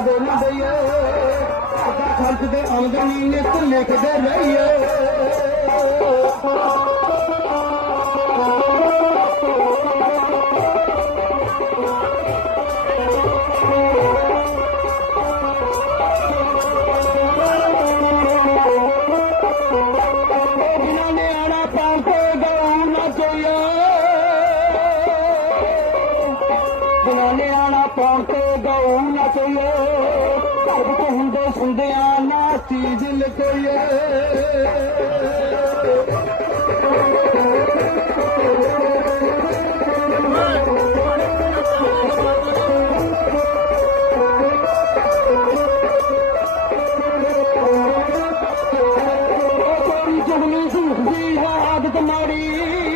ਦਈਏ। ਅੱਧਾ ਖਰਚ ਦੇ ਆਮਦਨੀ ਨਿਤ ਲਿਖਦੇ ਰਹੀਏ। ਜਿਨ੍ਹਾਂ ਨੇ ਆਣਾ ਪਾਉ ਕੇ ਗਊ ਨਾ ਚੋਇਆ ਬਨਾਨਿਆਂ ਨਾ ਪਾਉਣ ਤੇ ਗਊ ਨਾ ਕੋਈਏ ਘਰ ਕੋ ਹੁੰਦੇ ਸੁੰਦਿਆਂ ਨਾ ਚੀਜ਼ ਲਕੋਈਏ। ਜਗਨੀ ਸੁਖੀ ਹੈ ਆਦਤ ਮਾੜੀ।